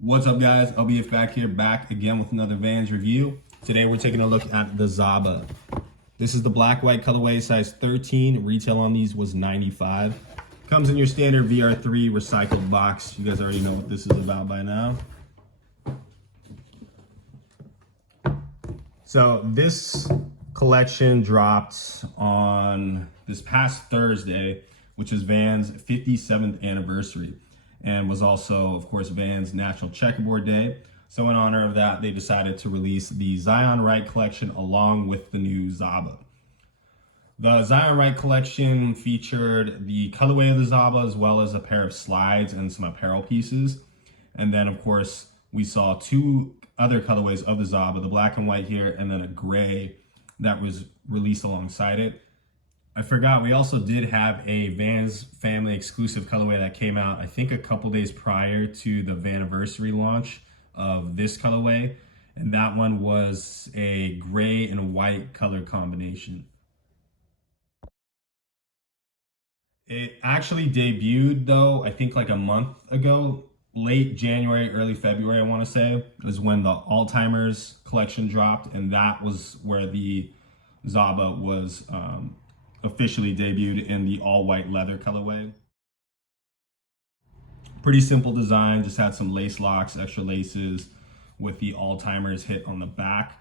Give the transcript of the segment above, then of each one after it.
What's up, guys? LBF back here, back again with another Vans review. Today we're taking a look at the Zahba. This is the black-white colorway, size 13. Retail on these was $95. Comes in your standard Vr3 recycled box. You guys already know what this is about by now. So this collection dropped on this past Thursday, which is Vans' 57th anniversary, and was also, of course, Vans' National Checkerboard Day. So in honor of that, they decided to release the Zion Wright collection along with the new Zahba. The Zion Wright collection featured the colorway of the Zahba as well as a pair of slides and some apparel pieces. And then, of course, we saw two other colorways of the Zahba, the black and white here, and then a gray that was released alongside it. I forgot, we also did have a Vans family exclusive colorway that came out, I think, a couple days prior to the Vaniversary launch of this colorway. And that one was a gray and white color combination. It actually debuted, though, I think like a month ago, late January, early February, I want to say, is when the All-Timers collection dropped. And that was where the Zahba was officially debuted in the all-white leather colorway. Pretty simple design, just had some lace locks, extra laces with the All-Timers hit on the back.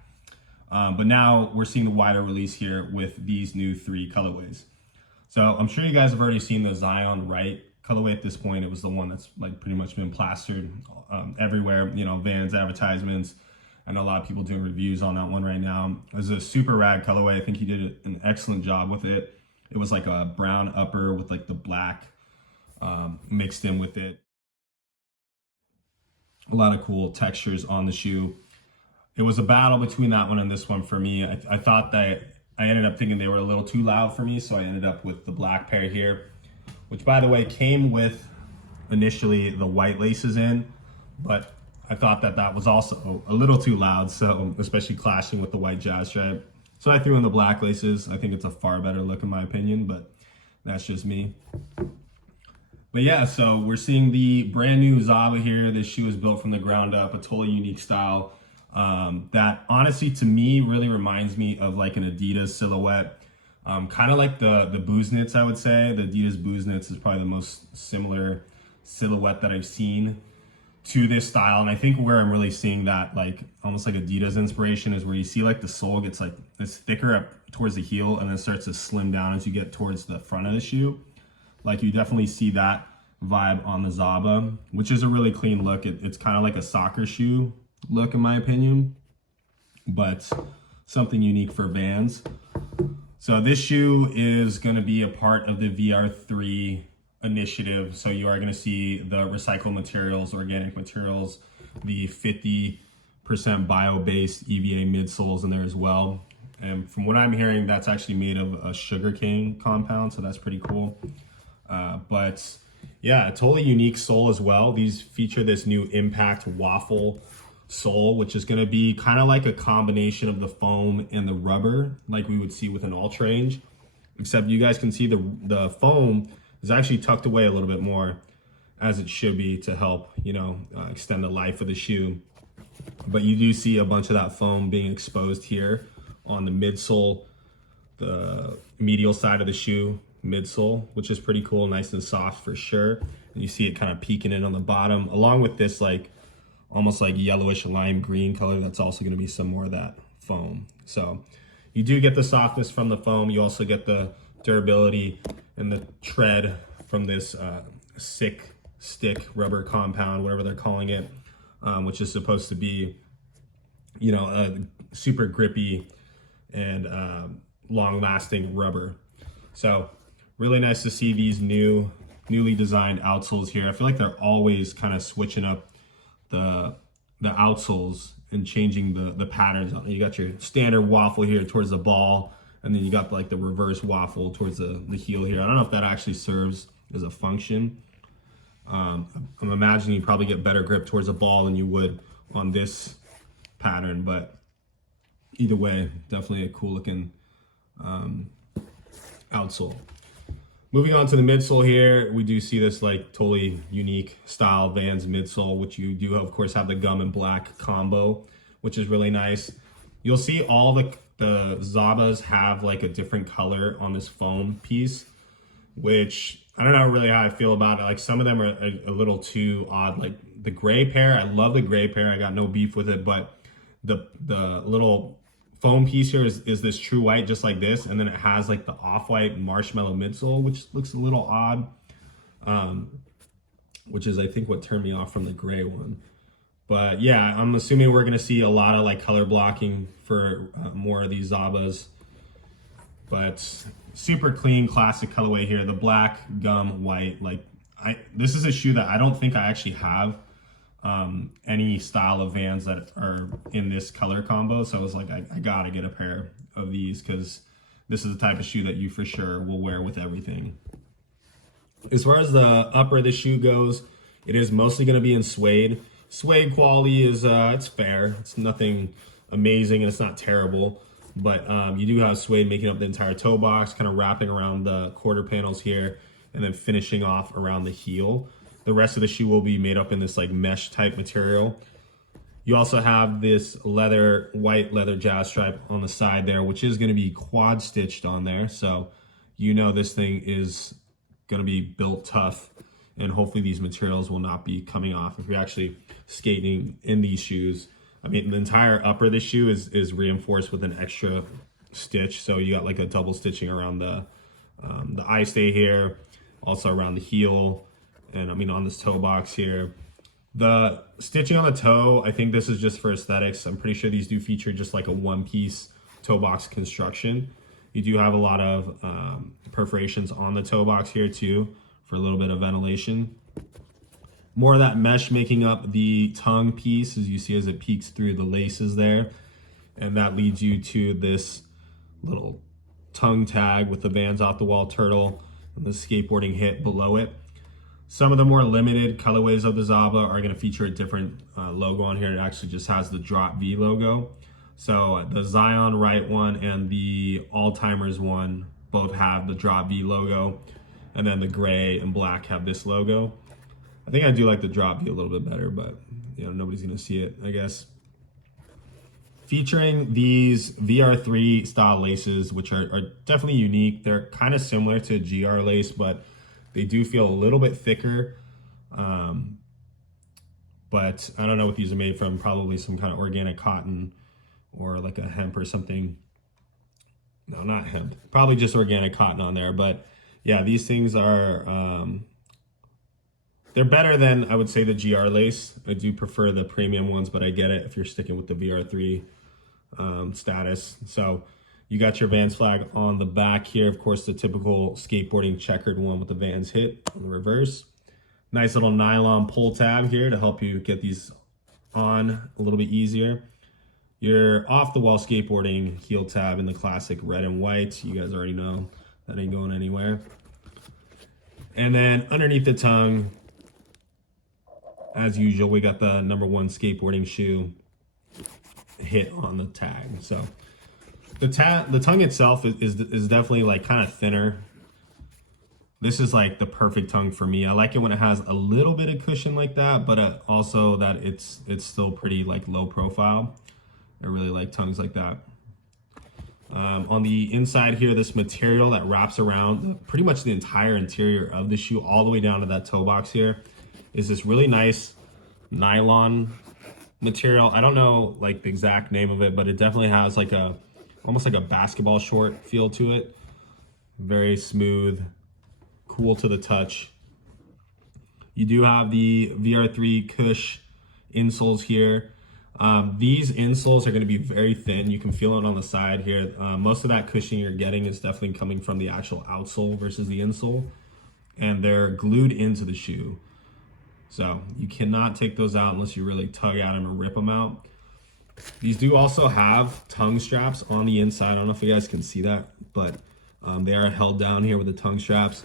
But now we're seeing the wider release here with these new three colorways. So I'm sure you guys have already seen the Zion Wright colorway at this point. It was the one that's like pretty much been plastered everywhere, you know, Vans advertisements. I know a lot of people doing reviews on that one right now. It was a super rad colorway. I think he did an excellent job with it. It was like a brown upper with like the black mixed in with it. A lot of cool textures on the shoe. It was a battle between that one and this one for me. I thought that I ended up thinking they were a little too loud for me, so I ended up with the black pair here, which, by the way, came with initially the white laces in, but I thought that that was also a little too loud, so especially clashing with the white jazz stripe. So I threw in the black laces. I think it's a far better look in my opinion, but that's just me. But yeah, so we're seeing the brand new Zahba here. This shoe is built from the ground up, a totally unique style that honestly to me really reminds me of like an Adidas silhouette. Kind of like the Booznits, I would say. The Adidas Booznits is probably the most similar silhouette that I've seen to this style. And I think where I'm really seeing that like almost like Adidas inspiration is where you see like the sole gets like this thicker up towards the heel and then starts to slim down as you get towards the front of the shoe. Like you definitely see that vibe on the Zahba, which is a really clean look. It's kind of like a soccer shoe look in my opinion, but something unique for Vans. So this shoe is going to be a part of the VR3 initiative. So you are going to see the recycled materials, organic materials, the 50% bio-based EVA midsoles in there as well. And from what I'm hearing, that's actually made of a sugarcane compound, so that's pretty cool. But yeah, a totally unique sole as well. These feature this new impact waffle sole, which is going to be kind of like a combination of the foam and the rubber like we would see with an All Range, except you guys can see the foam is actually tucked away a little bit more, as it should be, to help, you know, extend the life of the shoe. But you do see a bunch of that foam being exposed here on the midsole, the medial side of the shoe midsole, which is pretty cool, nice and soft for sure. And you see it kind of peeking in on the bottom, along with this like almost like yellowish lime green color that's also going to be some more of that foam. So you do get the softness from the foam. You also get the durability and the tread from this stick rubber compound, whatever they're calling it, which is supposed to be, you know, a super grippy and long-lasting rubber. So really nice to see these newly designed outsoles here. I feel like they're always kind of switching up the outsoles and changing the patterns on it. You got your standard waffle here towards the ball, and then you got like the reverse waffle towards the heel here. I don't know if that actually serves as a function. I'm imagining you probably get better grip towards the ball than you would on this pattern, but either way, definitely a cool looking outsole. Moving on to the midsole here, we do see this like totally unique style Vans midsole, which you do of course have the gum and black combo, which is really nice. You'll see all the Zahbas have like a different color on this foam piece, which I don't know really how I feel about it. Like some of them are a little too odd. Like the gray pair, I love the gray pair. I got no beef with it, but the little foam piece here is this true white, just like this, and then it has like the off-white marshmallow midsole, which looks a little odd, which is I think what turned me off from the gray one. But yeah, I'm assuming we're gonna see a lot of like color blocking for more of these Zahbas, but super clean classic colorway here. The black, gum, white, like this is a shoe that I don't think I actually have any style of Vans that are in this color combo. So I was like, I gotta get a pair of these because this is the type of shoe that you for sure will wear with everything. As far as the upper of the shoe goes, it is mostly gonna be in suede. Suede quality is, it's fair. It's nothing amazing and it's not terrible, but you do have suede making up the entire toe box, kind of wrapping around the quarter panels here and then finishing off around the heel. The rest of the shoe will be made up in this like mesh type material. You also have this white leather jazz stripe on the side there, which is going to be quad stitched on there. So you know this thing is going to be built tough, and hopefully these materials will not be coming off if you're actually skating in these shoes. I mean, the entire upper of the shoe is reinforced with an extra stitch. So you got like a double stitching around the eye stay here, also around the heel, and I mean on this toe box here. The stitching on the toe, I think this is just for aesthetics. I'm pretty sure these do feature just like a one-piece toe box construction. You do have a lot of perforations on the toe box here too for a little bit of ventilation. More of that mesh making up the tongue piece, as you see as it peeks through the laces there. And that leads you to this little tongue tag with the Vans Off the Wall turtle and the skateboarding hit below it. Some of the more limited colorways of the Zahba are going to feature a different logo on here. It actually just has the Drop V logo. So the Zion Right one and the All Timers one both have the Drop V logo, and then the gray and black have this logo. I think I do like the Drop V a little bit better, but you know, nobody's going to see it, I guess. Featuring these Vr3 Style Laces, which are definitely unique. They're kind of similar to GR lace, but they do feel a little bit thicker. But I don't know what these are made from. Probably some kind of organic cotton or like a hemp or something. No, not hemp. Probably just organic cotton on there. But yeah, these things are, they're better than, I would say, the GR lace. I do prefer the premium ones, but I get it if you're sticking with the VR3 status. So you got your Vans flag on the back here. Of course, the typical skateboarding checkered one with the Vans hit on the reverse. Nice little nylon pull tab here to help you get these on a little bit easier. Your off the wall skateboarding heel tab in the classic red and white. You guys already know that ain't going anywhere. And then underneath the tongue, as usual, we got the #1 skateboarding shoe hit on the tag. So the tongue itself is definitely like kind of thinner. This is like the perfect tongue for me. I like it when it has a little bit of cushion like that, but also that it's still pretty like low profile. I really like tongues like that. On the inside here, this material that wraps around pretty much the entire interior of the shoe all the way down to that toe box here is this really nice nylon material. I don't know like the exact name of it, but it definitely has like almost like a basketball short feel to it. Very smooth, cool to the touch. You do have the VR3 Cush insoles here. These insoles are going to be very thin. You can feel it on the side here. Most of that cushioning you're getting is definitely coming from the actual outsole versus the insole, and they're glued into the shoe. So you cannot take those out unless you really tug at them and rip them out. These do also have tongue straps on the inside. I don't know if you guys can see that, but they are held down here with the tongue straps,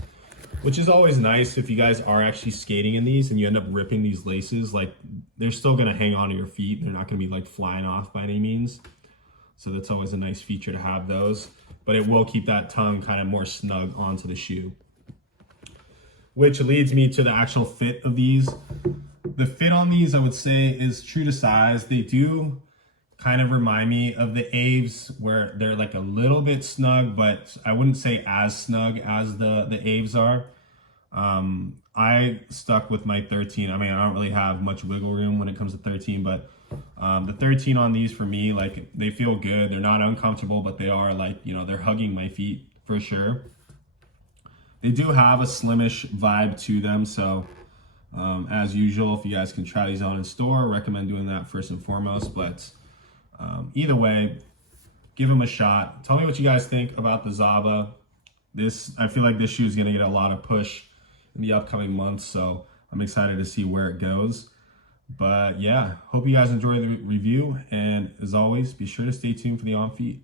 which is always nice if you guys are actually skating in these and you end up ripping these laces. Like, they're still going to hang on to your feet. They're not going to be like flying off by any means. So that's always a nice feature to have those, but it will keep that tongue kind of more snug onto the shoe. which leads me to the actual fit of these. The fit on these, I would say, is true to size. They do kind of remind me of the Aves, where they're like a little bit snug, but I wouldn't say as snug as the Aves are. I stuck with my 13. I mean, I don't really have much wiggle room when it comes to 13, but the 13 on these for me, like, they feel good. They're not uncomfortable, but they are, like, you know, they're hugging my feet for sure. They do have a slimish vibe to them, so as usual, if you guys can try these out in store, recommend doing that first and foremost. But either way, give them a shot. Tell me what you guys think about the Zahba. I feel like this shoe is going to get a lot of push in the upcoming months, so I'm excited to see where it goes. But yeah, hope you guys enjoy the review, and as always, be sure to stay tuned for the on feet.